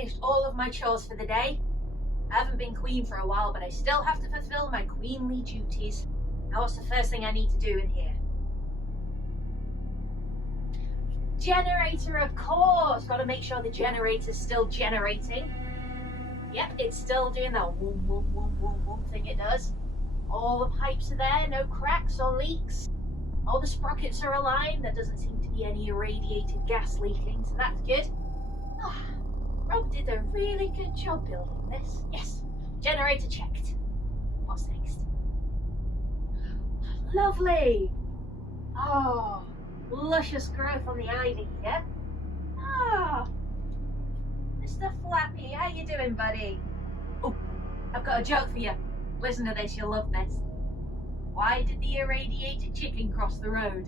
finished all of my chores for the day. I haven't been queen for a while, but I still have to fulfill my queenly duties. Now what's the first thing I need to do in here? Generator, of course! Gotta make sure the generator's still generating. Yep, it's still doing that whoom, whoom, whoom, whoom, whoom thing it does. All the pipes are there, no cracks or leaks. All the sprockets are aligned, there doesn't seem to be any irradiated gas leaking, so that's good. Rob did a really good job building this. Yes, generator checked. What's next? Lovely! Oh, luscious growth on the ivy here. Mr. Flappy, how you doing, buddy? Oh, I've got a joke for you. Listen to this, you'll love this. Why did the irradiated chicken cross the road?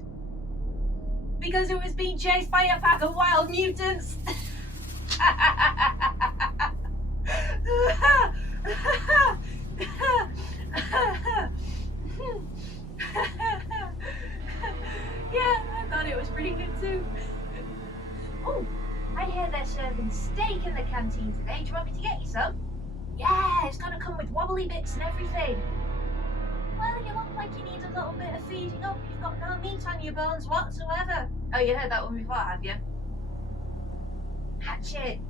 Because it was being chased by a pack of wild mutants. Yeah, I thought it was pretty good too. Oh, I hear they're serving steak in the canteen today. Do you want me to get you some? Yeah, it's gonna come with wobbly bits and everything. Well, you look like you need a little bit of feeding up. You've got no meat on your bones whatsoever. Oh, you heard that one before, have you? Hatchet.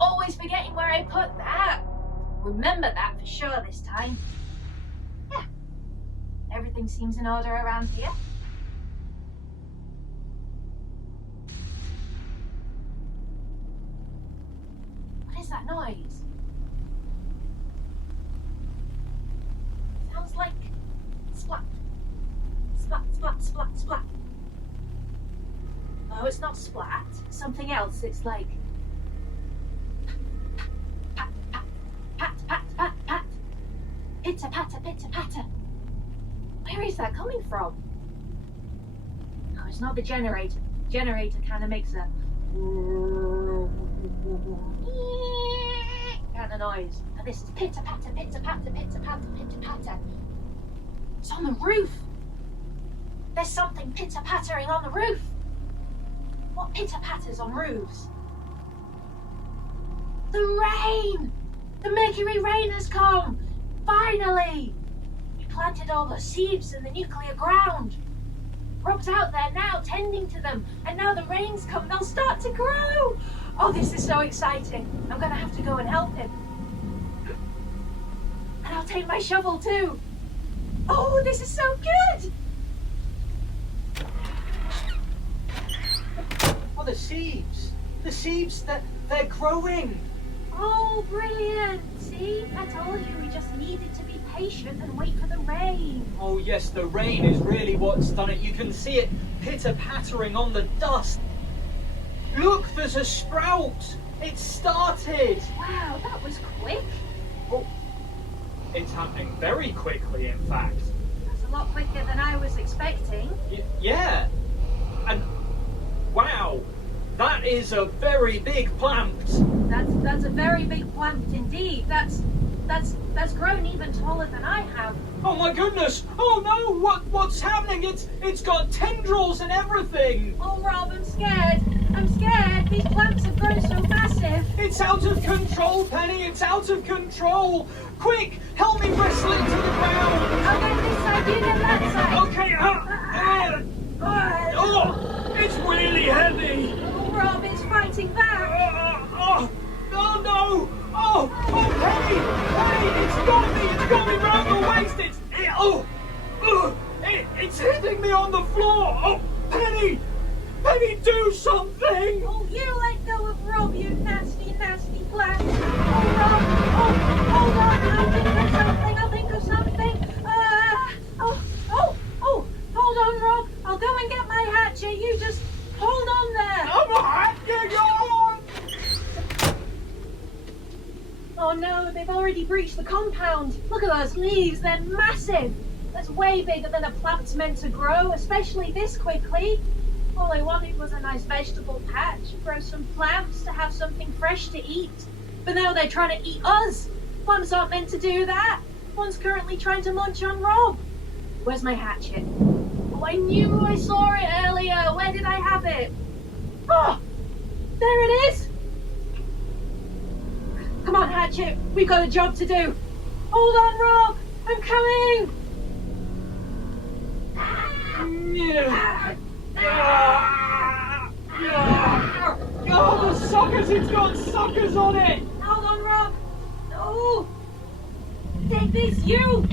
Always forgetting where I put that. Remember that for sure this time. Yeah. Everything seems in order around here. What is that noise? Sounds like splat. Splat, splat, splat, splat. No, it's not splat. It's something else. It's like pat, pat, pat, pat, pat, pat. Pitter patter, pitter patter. Where is that coming from? No, it's not the generator. Generator kind of makes a kind of noise. And this is pitter patter, pitter patter, pitter patter, pitter patter. It's on the roof. There's something pitter pattering on the roof. What pitter patters on roofs? The rain! The Mercury rain has come! Finally! We planted all the seeds in the nuclear ground. Rob's out there now tending to them, and now the rain's come, they'll start to grow! Oh, this is so exciting. I'm gonna have to go and help him. And I'll take my shovel too. Oh, this is so good! Oh, the seeds! The seeds, they're growing! Oh, brilliant! See, I told you we just needed to be patient and wait for the rain. Oh yes, the rain is really what's done it. You can see it pitter-pattering on the dust. Look, there's a sprout! It started! Wow, that was quick. Oh, it's happening very quickly, in fact. That's a lot quicker than I was expecting. Yeah. And wow, that is a very big plant. That's a very big plant indeed. That's grown even taller than I have. Oh my goodness! Oh no! What's happening? It's got tendrils and everything. Oh, Rob, I'm scared. I'm scared. These plants have grown so massive. It's out of control, Penny. It's out of control. Quick, help me wrestle it to the ground. I'll get this side. You get that side. Okay. Oh, it's really heavy. Oh, Rob, it's fighting back. Oh no! Oh, Penny! It's got me round the waist! It's hitting me on the floor! Oh, Penny! Penny, do something! Oh, you let go of Rob, you nasty, nasty plant! Oh, Rob! Oh, hold on! I'll think of something! Hold on, Rob! I'll go and get my hatchet. You just hold on there! I'm a hatchet! Oh no, they've already breached the compound. Look at those leaves, they're massive. That's way bigger than a plant's meant to grow, especially this quickly. All I wanted was a nice vegetable patch, grow some plants to have something fresh to eat. But now they're trying to eat us. Plants aren't meant to do that. One's currently trying to munch on Rob. Where's my hatchet? Oh, I knew I saw it earlier. Where did I have it? Oh, there it is. catch it. We've got a job to do. Hold on, Rob. I'm coming. Oh, the suckers! It's got suckers on it! Hold on, Rob. No. Take this, you.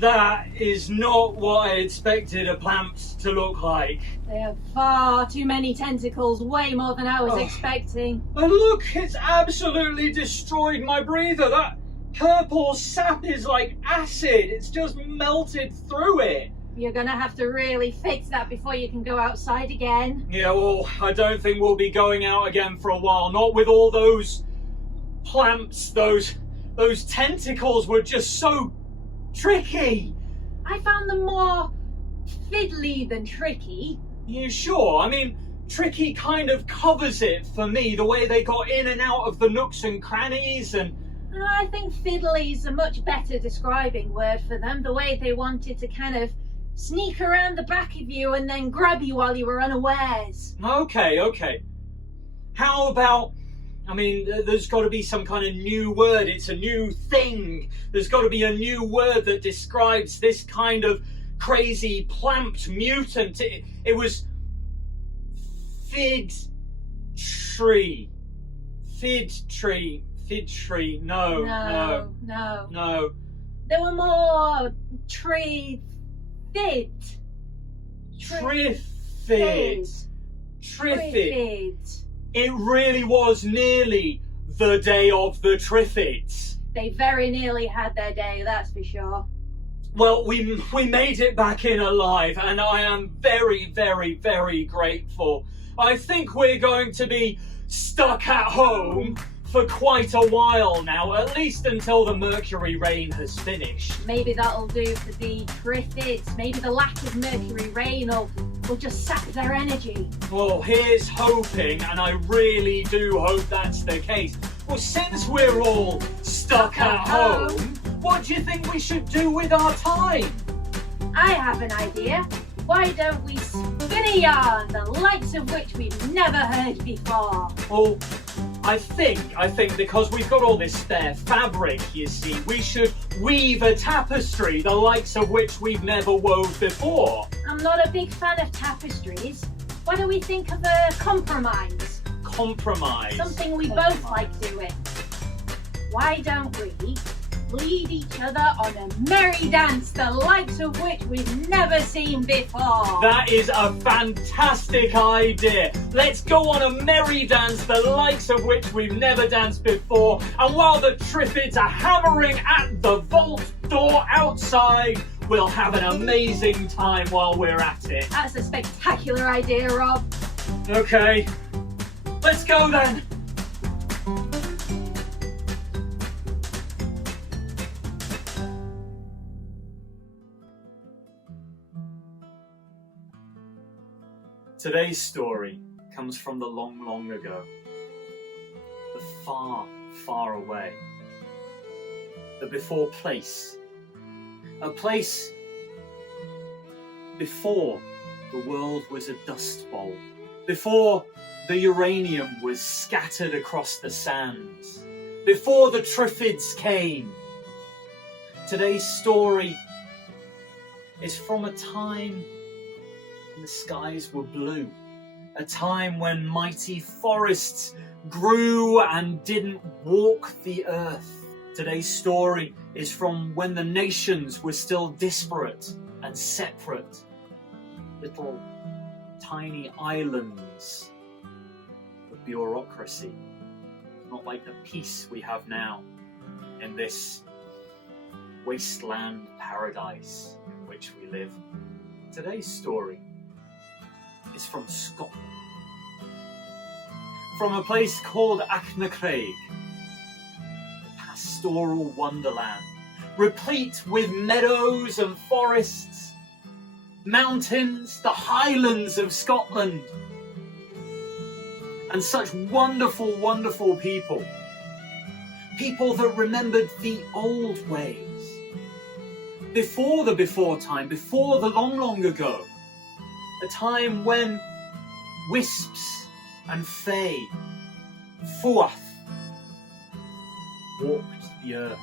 That is not what I expected a plamps to look like. They have far too many tentacles, way more than I was expecting. And look, it's absolutely destroyed my breather. That purple sap is like acid. It's just melted through it. You're gonna have to really fix that before you can go outside again. Yeah, well, I don't think we'll be going out again for a while. Not with all those plamps. Those tentacles were just so tricky. I found them more fiddly than tricky. You sure? I mean, tricky kind of covers it for me, the way they got in and out of the nooks and crannies. And I think fiddly is a much better describing word for them. The way they wanted to kind of sneak around the back of you and then grab you while you were unawares. Okay. How about, I mean, there's got to be some kind of new word. It's a new thing. There's got to be a new word that describes this kind of crazy plamped mutant. It was fid tree. No. There were more tree fid. Triffid. It really was nearly the day of the Triffids. They very nearly had their day, that's for sure. Well, we made it back in alive, and I am very, very, very grateful. I think we're going to be stuck at home for quite a while now, at least until the mercury rain has finished. Maybe that'll do for the Triffids. Maybe the lack of mercury rain will just sap their energy. Well, here's hoping, and I really do hope that's the case. Well, since we're all stuck at home, what do you think we should do with our time? I have an idea. Why don't we spin a yarn, the likes of which we've never heard before? Well, I think because we've got all this spare fabric, you see, we should weave a tapestry, the likes of which we've never wove before. I'm not a big fan of tapestries. Why don't we think of a compromise? Compromise? Something we both like doing. Why don't we lead each other on a merry dance, the likes of which we've never seen before? That is a fantastic idea. Let's go on a merry dance, the likes of which we've never danced before. And while the Triffids are hammering at the vault door outside, we'll have an amazing time while we're at it. That's a spectacular idea, Rob. Okay, let's go then. Today's story comes from the long, long ago. The far, far away. The before place. A place before the world was a dust bowl. Before the uranium was scattered across the sands. Before the Triffids came. Today's story is from a time when the skies were blue. A time when mighty forests grew and didn't walk the earth. Today's story is from when the nations were still disparate and separate. Little tiny islands of bureaucracy. Not like the peace we have now in this wasteland paradise in which we live. Today's story is from Scotland, from a place called Achnachaig, the pastoral wonderland, replete with meadows and forests, mountains, the highlands of Scotland, and such wonderful, wonderful people. People that remembered the old ways. Before the before time, before the long, long ago. A time when wisps and fae, fuath, walked the earth.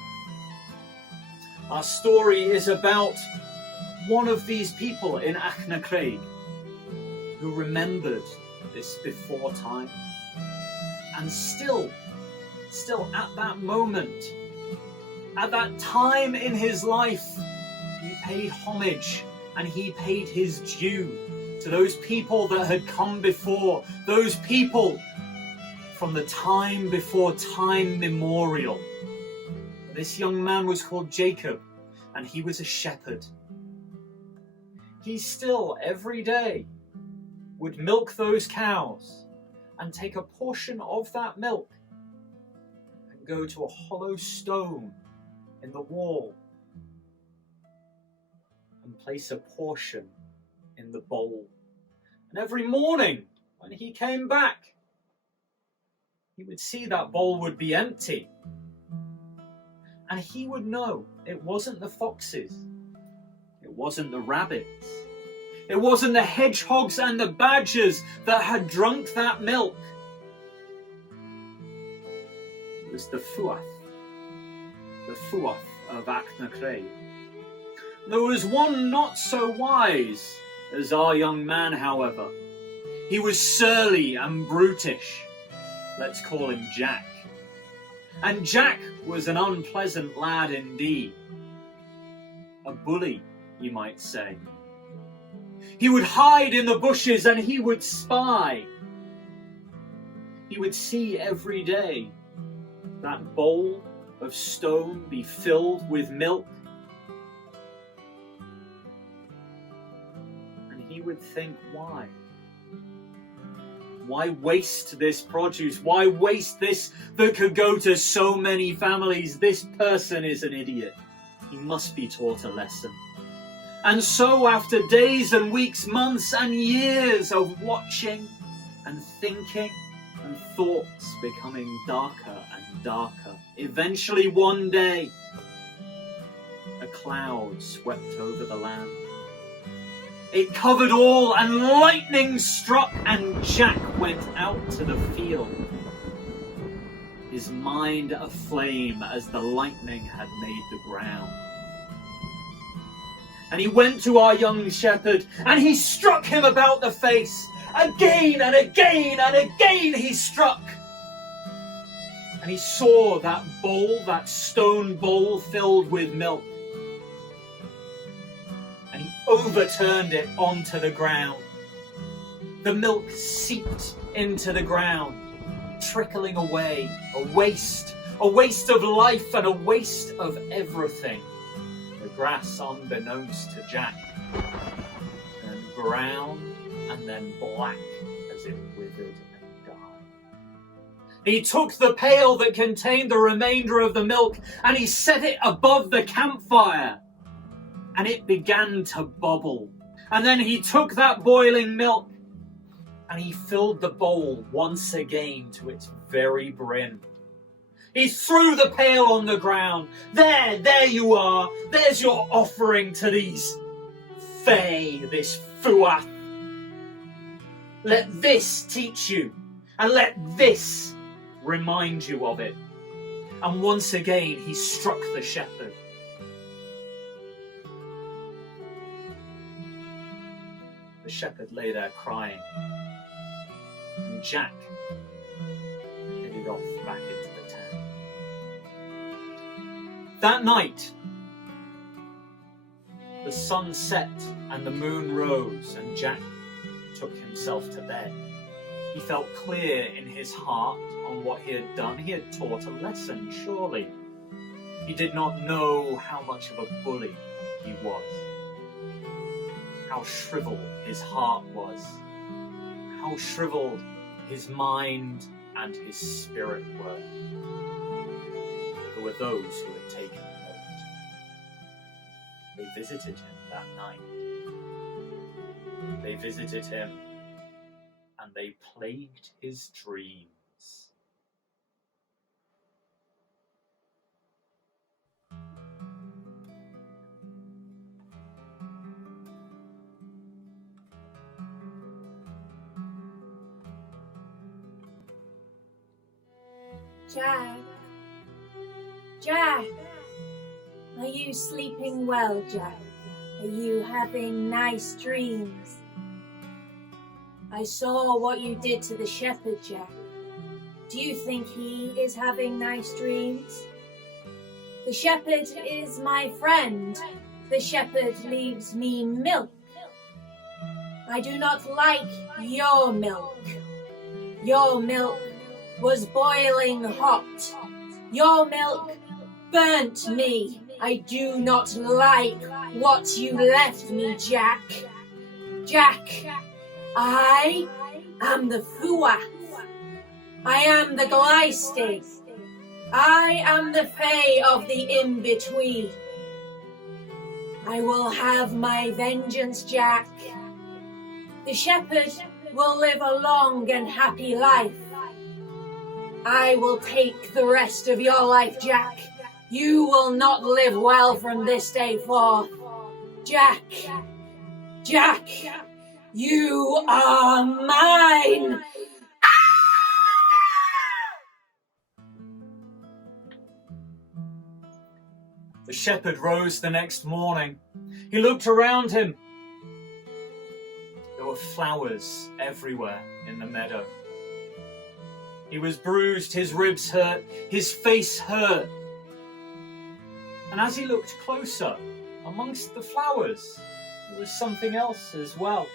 Our story is about one of these people in Achnachaig who remembered this before time, and still at that moment, at that time in his life, he paid homage and he paid his due to those people that had come before, those people from the time before time memorial. This young man was called Jacob, and he was a shepherd. He still, every day, would milk those cows and take a portion of that milk and go to a hollow stone in the wall and place a portion in the bowl. And every morning when he came back, he would see that bowl would be empty. And he would know it wasn't the foxes, it wasn't the rabbits, it wasn't the hedgehogs and the badgers that had drunk that milk. It was the fuath of Achnachaig. There was one not so wise as our young man, however. He was surly and brutish. Let's call him Jack. And Jack was an unpleasant lad indeed. A bully, you might say. He would hide in the bushes and he would spy. He would see every day that bowl of stone be filled with milk. And he would think, why? Why waste this produce? Why waste this that could go to so many families? This person is an idiot. He must be taught a lesson. And so after days and weeks, months and years of watching and thinking and thoughts becoming darker and darker, eventually one day, a cloud swept over the land. It covered all, and lightning struck, and Jack went out to the field, his mind aflame as the lightning had made the ground. And he went to our young shepherd, and he struck him about the face. Again and again and again he struck. And he saw that bowl, that stone bowl filled with milk. And he overturned it onto the ground. The milk seeped into the ground, trickling away, a waste of life and a waste of everything. The grass, unbeknownst to Jack, turned brown and then black as it withered and died. He took the pail that contained the remainder of the milk and he set it above the campfire. And it began to bubble. And then he took that boiling milk and he filled the bowl once again to its very brim. He threw the pail on the ground. There you are. There's your offering to these fae, this fuath. Let this teach you, and let this remind you of it. And once again he struck the shepherd. The shepherd lay there crying, and Jack headed off back into the town. That night, the sun set and the moon rose, and Jack took himself to bed. He felt clear in his heart on what he had done. He had taught a lesson, surely. He did not know how much of a bully he was, how shriveled his heart was, how shriveled his mind and his spirit were. There were those who had taken note. They visited him that night. They visited him, and they plagued his dreams. Jack? Jack? Are you sleeping well, Jack? Are you having nice dreams? I saw what you did to the shepherd, Jack. Do you think he is having nice dreams? The shepherd is my friend. The shepherd leaves me milk. I do not like your milk. Your milk was boiling hot. Your milk burnt me. I do not like what you left me, Jack. Jack, I am the Fuath. I am the Gleistig. I am the Fae of the in-between. I will have my vengeance, Jack. The shepherd will live a long and happy life. I will take the rest of your life, Jack. You will not live well from this day forth. Jack, Jack, you are mine. The shepherd rose the next morning. He looked around him. There were flowers everywhere in the meadow. He was bruised, his ribs hurt, his face hurt. And as he looked closer, amongst the flowers, there was something else as well.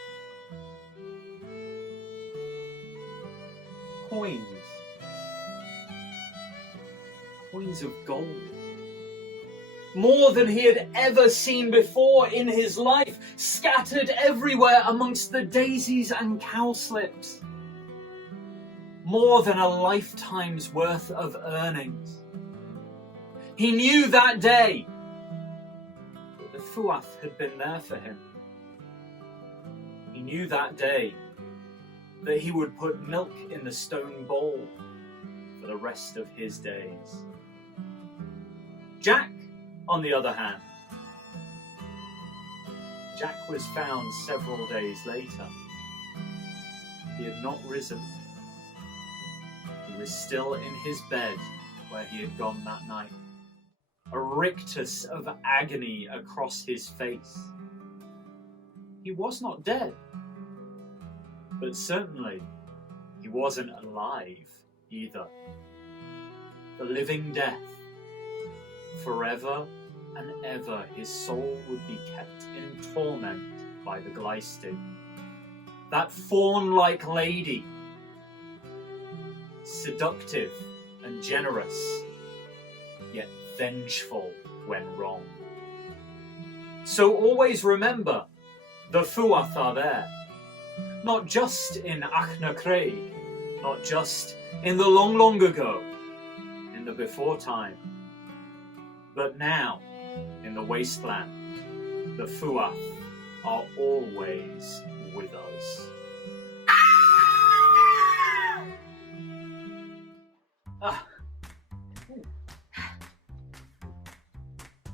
Coins. Coins of gold. More than he had ever seen before in his life, scattered everywhere amongst the daisies and cowslips. More than a lifetime's worth of earnings. He knew that day that the Fuath had been there for him. He knew that day that he would put milk in the stone bowl for the rest of his days. Jack, on the other hand, Jack was found several days later. He had not risen. He was still in his bed where he had gone that night. A rictus of agony across his face. He was not dead, but certainly he wasn't alive either. The living death. Forever and ever his soul would be kept in torment by the Gleistig. That fawn-like lady, seductive and generous, yet vengeful when wrong. So always remember, the Fuath are there, not just in Craig, not just in the long, long ago, in the before time, but now, in the wasteland, the Fuath are always with us.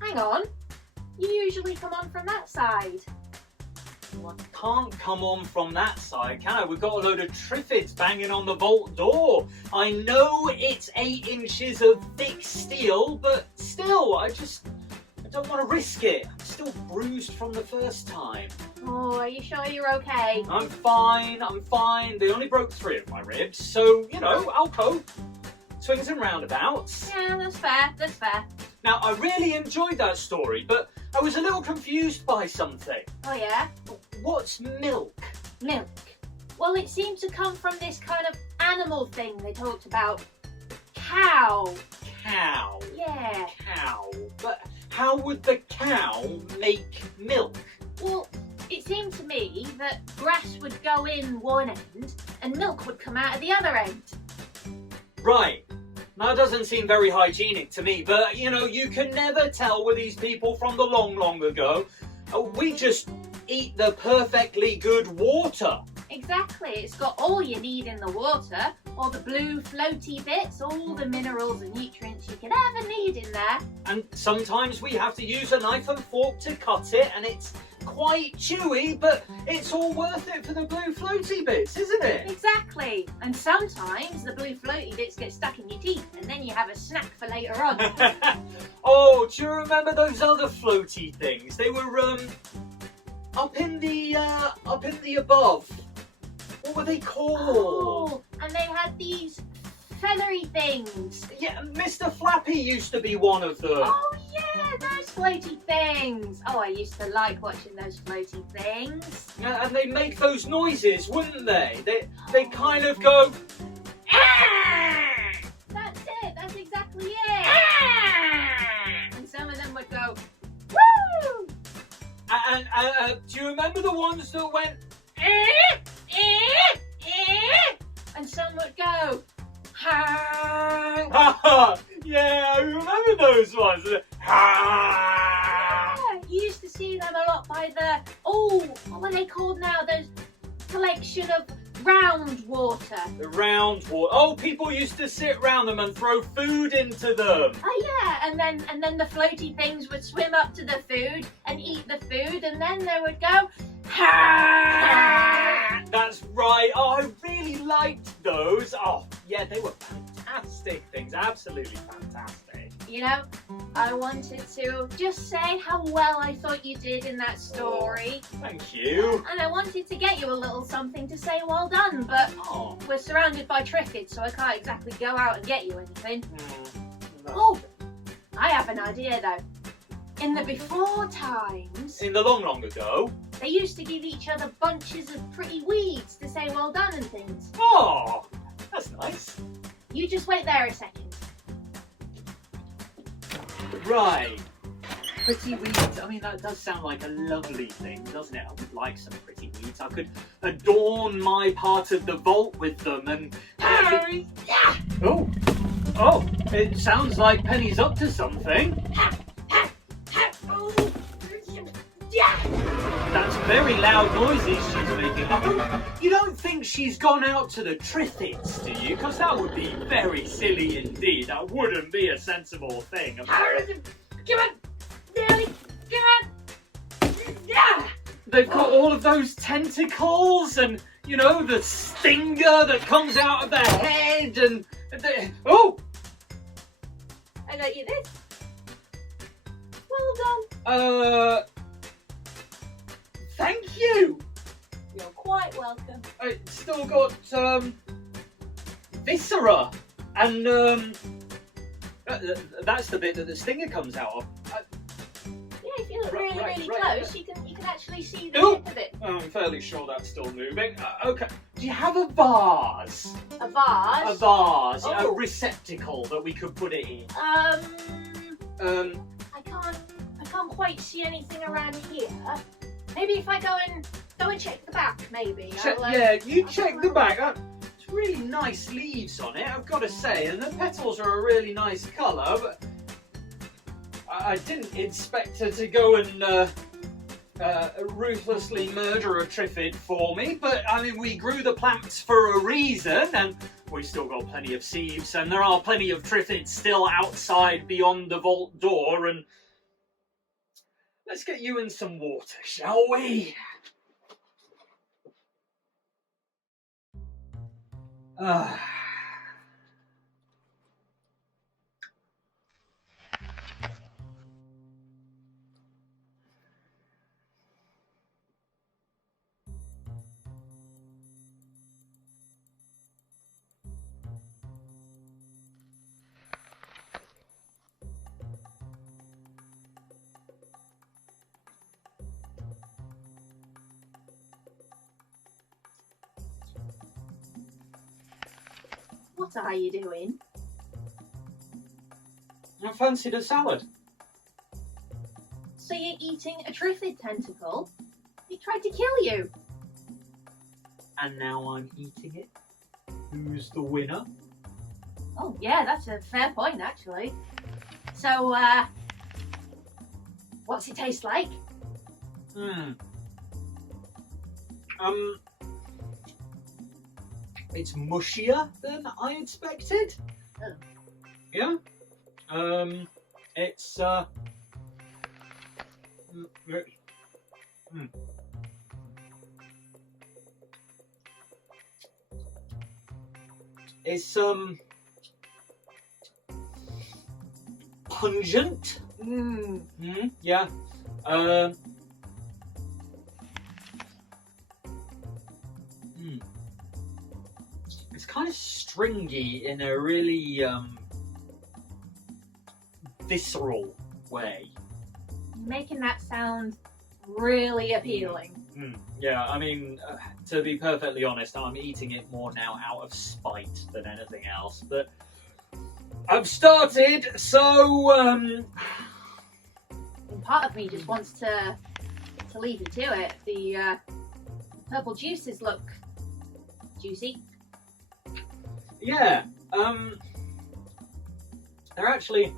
Hang on. You usually come on from that side. Well, I can't come on from that side, can I? We've got a load of triffids banging on the vault door. I know it's 8 inches of thick steel, but still, I don't want to risk it. I'm still bruised from the first time. Oh, are you sure you're okay? I'm fine. They only broke 3 of my ribs, so, I'll cope. Swings and roundabouts. Yeah, that's fair. Now, I really enjoyed that story, but I was a little confused by something. Oh yeah? What's milk? Milk. Well, it seemed to come from this kind of animal thing they talked about. Cow. cow. Yeah. Cow. But how would the cow make milk? Well, it seemed to me that grass would go in one end and milk would come out of the other end. Right. Now, that doesn't seem very hygienic to me, but, you know, you can never tell with these people from the long, long ago. We just eat the perfectly good water. Exactly. It's got all you need in the water, all the blue floaty bits, all the minerals and nutrients you could ever need in there. And sometimes we have to use a knife and fork to cut it, and it's quite chewy, but it's all worth it for the blue floaty bits, isn't it? Exactly. And sometimes the blue floaty bits get stuck in your teeth, and then you have a snack for later on. Oh, do you remember those other floaty things? They were up in the above. What were they called? Oh, and they had these feathery things. Yeah, Mr. Flappy used to be one of them. Oh yeah, those floaty things. Oh, I used to like watching those floaty things. Yeah, and they make those noises, wouldn't they? They kind of go. Ah! That's it. That's exactly it. Ah! And some of them would go, woo! And do you remember the ones that went? And some would go, ha! Ha! Yeah, I remember those ones. Ha! Yeah, you used to see them a lot by the, what were they called now? Those collection of round water. The round water. Oh, people used to sit round them and throw food into them. Oh yeah, and then the floaty things would swim up to the food and eat the food, and then they would go, ha! That's right. Oh, I really liked those. Oh, yeah, they were fantastic things. Absolutely fantastic. You know, I wanted to just say how well I thought you did in that story. Oh, thank you. And I wanted to get you a little something to say well done, but Oh. we're surrounded by triffids, so I can't exactly go out and get you anything. No. Oh, I have an idea though. In the before times, In the long, long ago. they used to give each other bunches of pretty weeds to say well done and things. Oh, that's nice. You just wait there a second. Right. Pretty weeds. I mean, that does sound like a lovely thing, doesn't it? I would like some pretty weeds. I could adorn my part of the vault with them and... Yeah. Oh, it sounds like Penny's up to something. That's very loud noises she's making. I hope you don't think she's gone out to the triffids, do you? Because that would be very silly indeed. That wouldn't be a sensible thing. Come on, Nelly, come on. Yeah. They've got all of those tentacles and, you know, the stinger that comes out of their head and... Oh! I got you this. Well done. Thank you! You're quite welcome. It's still got, viscera and, that's the bit that the stinger comes out of. Yeah, if you look really, really right. close, you can actually see the Oh. tip of it. I'm fairly sure that's still moving. Okay. Do you have a vase? A vase. A vase, a Oh. receptacle that we could put it in. I can't quite see anything around here. Maybe if I go and check the back, maybe. You check the back. It's really nice leaves on it, I've got to say, and the petals are a really nice colour, but I didn't expect her to go and ruthlessly murder a triffid for me, but I mean, we grew the plants for a reason, and we've still got plenty of sieves, and there are plenty of triffids still outside beyond the vault door, and let's get you in some water, shall we? What are you doing? I fancied a salad. So you're eating a Triffid tentacle? He tried to kill you. And now I'm eating it. Who's the winner? Oh yeah, that's a fair point actually. So, what's it taste like? It's mushier than I expected. Oh. Yeah. It's It's pungent. Yeah. It's kind of stringy in a really visceral way. You're making that sound really appealing. Yeah, I mean, to be perfectly honest, I'm eating it more now out of spite than anything else. But I've started, so And part of me just wants to leave you to it. The purple juices look juicy. yeah, they're actually.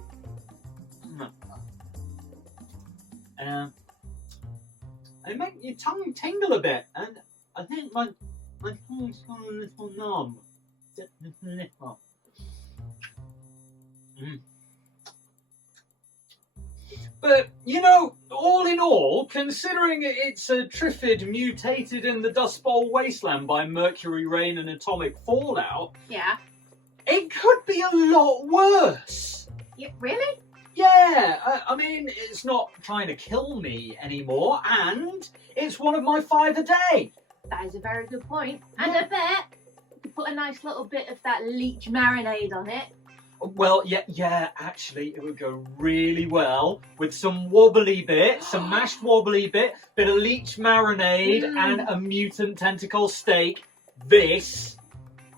They make your tongue tingle a bit, and I think my tongue's gone a little numb. But, you know, all in all, considering it's a Triffid mutated in the Dust Bowl wasteland by mercury rain and atomic fallout, Yeah. it could be a lot worse. Yeah, really? Yeah, I mean, it's not trying to kill me anymore, and it's one of my 5 a day. That is a very good point. And I bet you could put a nice little bit of that leech marinade on it. Well, yeah, actually, it would go really well with some wobbly bit, some mashed wobbly bit of leech marinade, and a mutant tentacle steak. This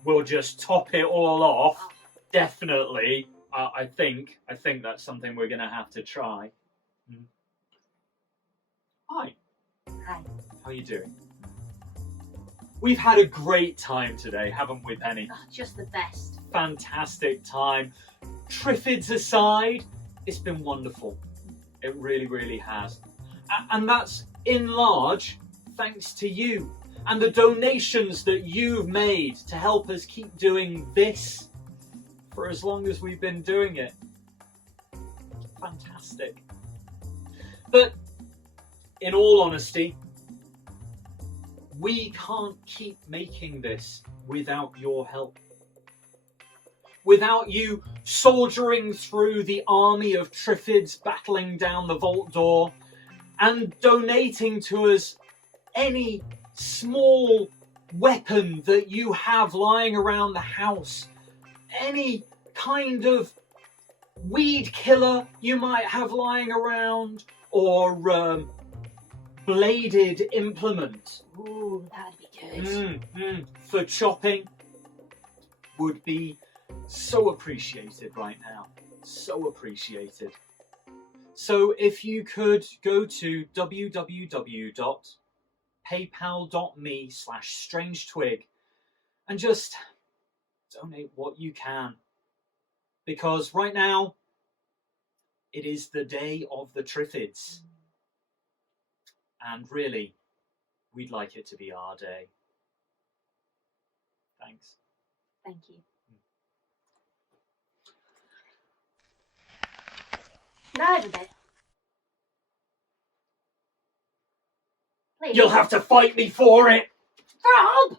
will just top it all off, definitely. I think that's something we're going to have to try. Hi. Hi. How are you doing? We've had a great time today, haven't we, Penny? Oh, just the best. Fantastic time. Triffids aside, it's been wonderful. It really, really has. And that's in large thanks to you and the donations that you've made to help us keep doing this for as long as we've been doing it. Fantastic. But in all honesty, we can't keep making this without your help. Without you soldiering through the army of Triffids battling down the vault door and donating to us any small weapon that you have lying around the house, any kind of weed killer you might have lying around, or bladed implement. Ooh, that'd be good. For chopping would be so appreciated right now. So appreciated. So if you could go to www.paypal.me/strange-Twig and just donate what you can. Because right now, it is the day of the Triffids. And really, we'd like it to be our day. Thanks. Thank you. Can I have a bit? Please. You'll have to fight me for it! Rob!